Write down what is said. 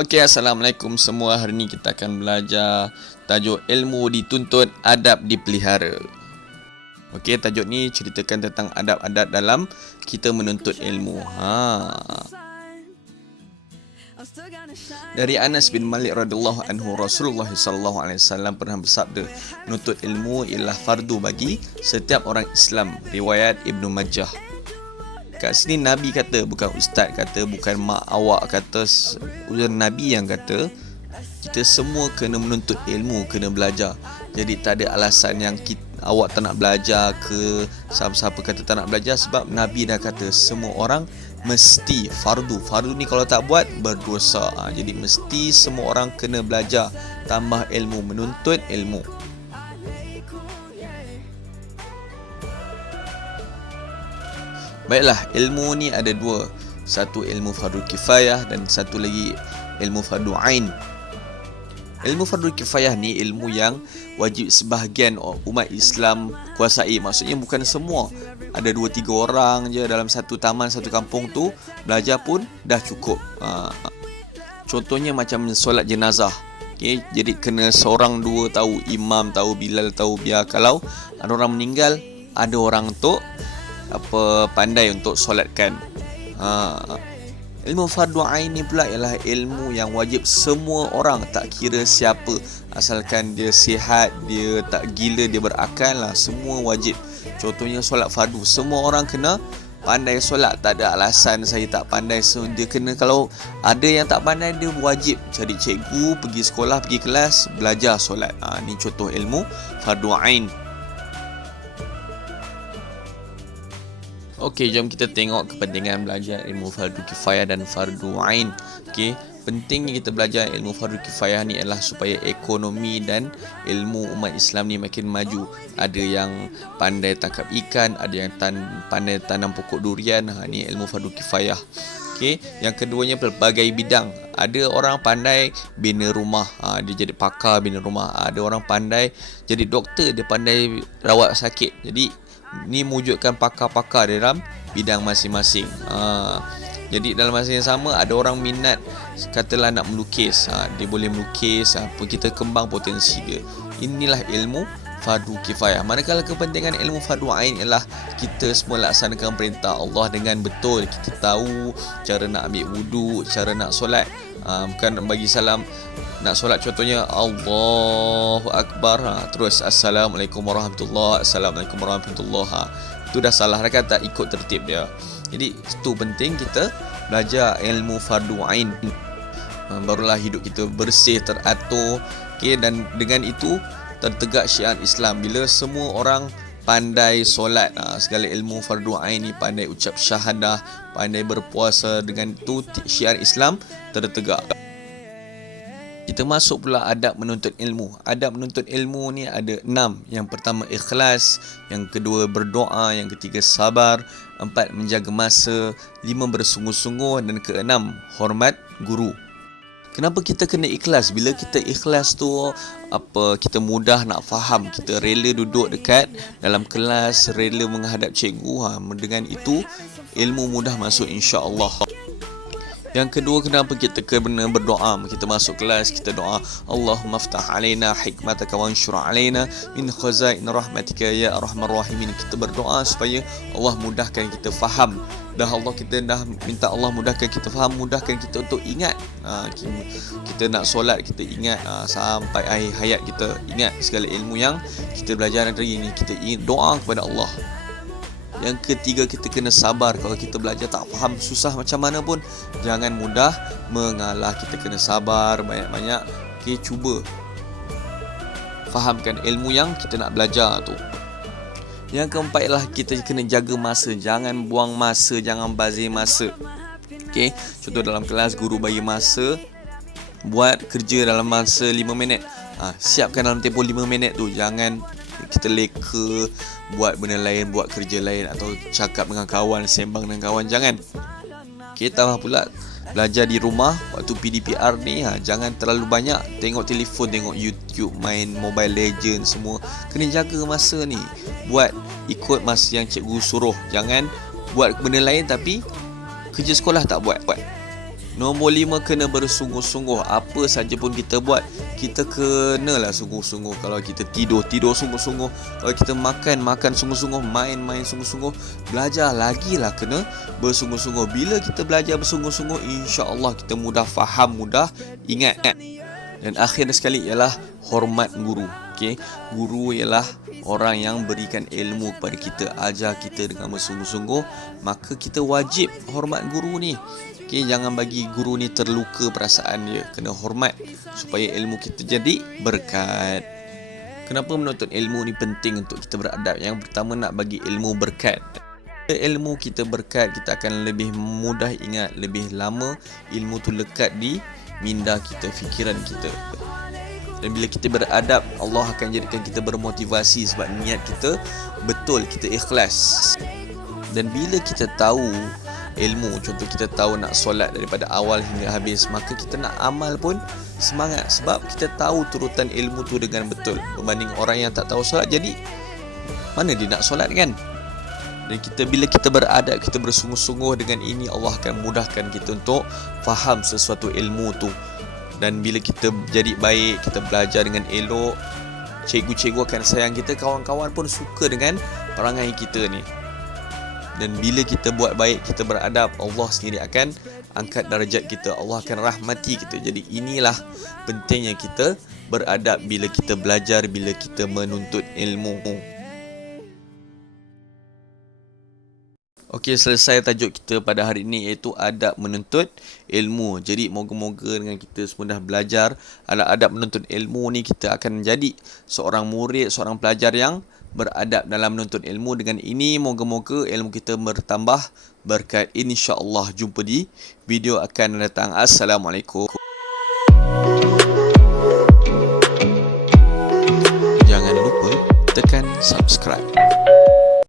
Okey, Assalamualaikum semua. Hari ni kita akan belajar tajuk ilmu dituntut, adab dipelihara. Okey, tajuk ni ceritakan tentang adab-adab dalam kita menuntut ilmu. Dari Anas bin Malik radhiyallahu anhu, Rasulullah sallallahu alaihi wasallam pernah bersabda, menuntut ilmu ialah fardu bagi setiap orang Islam. Riwayat Ibnu Majah. Kat sini Nabi kata, bukan ustaz kata, bukan mak awak kata, Nabi yang kata kita semua kena menuntut ilmu, kena belajar. Jadi tak ada alasan yang awak tak nak belajar ke, siapa-siapa kata tak nak belajar, sebab Nabi dah kata semua orang mesti fardu. Fardu ni kalau tak buat berdosa. Jadi mesti semua orang kena belajar, tambah ilmu, menuntut ilmu. Baiklah, ilmu ni ada dua. Satu ilmu fardu kifayah dan satu lagi ilmu fardu ain. Ilmu fardu kifayah ni ilmu yang wajib sebahagian umat Islam kuasai. Maksudnya bukan semua. Ada 2-3 orang je dalam satu taman, satu kampung tu belajar pun dah cukup. Contohnya macam solat jenazah. Okay, jadi kena seorang dua tahu, imam tahu, bilal tahu, biar kalau ada orang meninggal, ada orang tu pandai untuk solatkan. Ilmu fardu ain ni pula ialah ilmu yang wajib semua orang, tak kira siapa, asalkan dia sihat, dia tak gila, dia berakal lah, semua wajib. Contohnya solat fardu, semua orang kena pandai solat, tak ada alasan saya tak pandai. So dia kena, kalau ada yang tak pandai, dia wajib cari cikgu, pergi sekolah, pergi kelas, belajar solat. Ni contoh ilmu fardu ain. Okey, jom kita tengok kepentingan belajar ilmu fardu kifayah dan fardu ain. Okey, pentingnya kita belajar ilmu fardu kifayah ni adalah supaya ekonomi dan ilmu umat Islam ni makin maju. Ada yang pandai tangkap ikan, ada yang pandai tanam pokok durian. Ni ilmu fardu kifayah. Okey, yang keduanya pelbagai bidang. Ada orang pandai bina rumah, dia jadi pakar bina rumah. Ada orang pandai jadi doktor, dia pandai rawat sakit. Jadi ni mewujudkan pakar-pakar dalam bidang masing-masing. Jadi dalam masa yang sama, ada orang minat, katalah nak melukis, dia boleh melukis, kita kembang potensi dia. Inilah ilmu fardu kifayah. Manakala kepentingan ilmu fardu ain ialah kita semua laksanakan perintah Allah dengan betul. Kita tahu cara nak ambil wudu, cara nak solat. Bukan bagi salam nak solat, contohnya Allahu Akbar, terus Assalamualaikum warahmatullahi, Assalamualaikum warahmatullahi. Itu dah salah, kan tak ikut tertib dia. Jadi itu penting kita belajar ilmu fardu ain. Barulah hidup kita bersih, teratur. Okay, dan dengan itu tertegak syiar Islam. Bila semua orang pandai solat, segala ilmu fardu ain ni, pandai ucap syahadah, pandai berpuasa, dengan itu syiar Islam tertegak. Kita masuk pula adab menuntut ilmu. Adab menuntut ilmu ni ada 6. Yang pertama ikhlas, yang kedua berdoa, yang ketiga sabar, 4 menjaga masa, 5 bersungguh-sungguh, dan ke-6 hormat guru. Kenapa kita kena ikhlas? Bila kita ikhlas tu, kita mudah nak faham, kita rela duduk dekat dalam kelas, rela menghadap cikgu. Dengan itu ilmu mudah masuk, insya-Allah. Yang kedua, kenapa kita kena berdoa? Kita masuk kelas, kita doa, Allahumma ftah alaina hikmataka wa anshur alaina min khazain rahmatika ya arhamar rahimin. Kita berdoa supaya Allah mudahkan kita faham. Kita dah minta Allah mudahkan kita faham, mudahkan kita untuk ingat. Kita nak solat, kita ingat, sampai akhir hayat kita ingat segala ilmu yang kita belajar hari ini. Kita doa kepada Allah. Yang ketiga, kita kena sabar. Kalau kita belajar tak faham, susah macam mana pun, jangan mudah mengalah. Kita kena sabar banyak-banyak. Cuba fahamkan ilmu yang kita nak belajar tu. Yang keempat ialah kita kena jaga masa. Jangan buang masa, jangan bazir masa. Contoh dalam kelas, guru bagi masa, buat kerja dalam masa 5 minit. Siapkan dalam tempoh 5 minit tu. Jangan kita leka buat benda lain, buat kerja lain, atau cakap dengan kawan, sembang dengan kawan. Jangan. Tambah pula belajar di rumah waktu PDPR ni, jangan terlalu banyak tengok telefon, tengok YouTube, main Mobile Legends semua. Kena jaga masa ni, buat ikut masa yang cikgu suruh. Jangan buat benda lain tapi kerja sekolah tak buat. Nombor 5, kena bersungguh-sungguh. Apa saja pun kita buat, kita kenalah sungguh-sungguh. Kalau kita tidur sungguh-sungguh. Kalau kita makan sungguh-sungguh. Main sungguh-sungguh. Belajar lagilah kena bersungguh-sungguh. Bila kita belajar bersungguh-sungguh, insya-Allah kita mudah faham, mudah ingat. Dan akhir sekali ialah hormat guru. Okey, guru ialah orang yang berikan ilmu kepada kita, ajar kita dengan bersungguh-sungguh, maka kita wajib hormat guru ni. Okey, jangan bagi guru ni terluka perasaan dia. Kena hormat supaya ilmu kita jadi berkat. Kenapa menuntut ilmu ni penting untuk kita beradab? Yang pertama, nak bagi ilmu berkat. Ilmu kita berkat, kita akan lebih mudah ingat, lebih lama ilmu tu lekat di minda kita, fikiran kita. Dan bila kita beradab, Allah akan jadikan kita bermotivasi sebab niat kita betul, kita ikhlas. Dan bila kita tahu ilmu, contoh kita tahu nak solat daripada awal hingga habis, maka kita nak amal pun semangat sebab kita tahu turutan ilmu tu dengan betul. Berbanding orang yang tak tahu solat, jadi mana dia nak solat kan? Dan bila kita beradab, kita bersungguh-sungguh dengan ini, Allah akan mudahkan kita untuk faham sesuatu ilmu tu. Dan bila kita jadi baik, kita belajar dengan elok, cikgu-cikgu akan sayang kita, kawan-kawan pun suka dengan perangai kita ni. Dan bila kita buat baik, kita beradab, Allah sendiri akan angkat darjat kita, Allah akan rahmati kita. Jadi inilah pentingnya kita beradab bila kita belajar, bila kita menuntut ilmu. Okey, selesai tajuk kita pada hari ini, iaitu adab menuntut ilmu. Jadi moga-moga dengan kita semua dah belajar adab menuntut ilmu ni, kita akan menjadi seorang murid, seorang pelajar yang beradab dalam menuntut ilmu. Dengan ini moga-moga ilmu kita bertambah berkat, insya-Allah. Jumpa di video akan datang. Assalamualaikum. Jangan lupa tekan subscribe.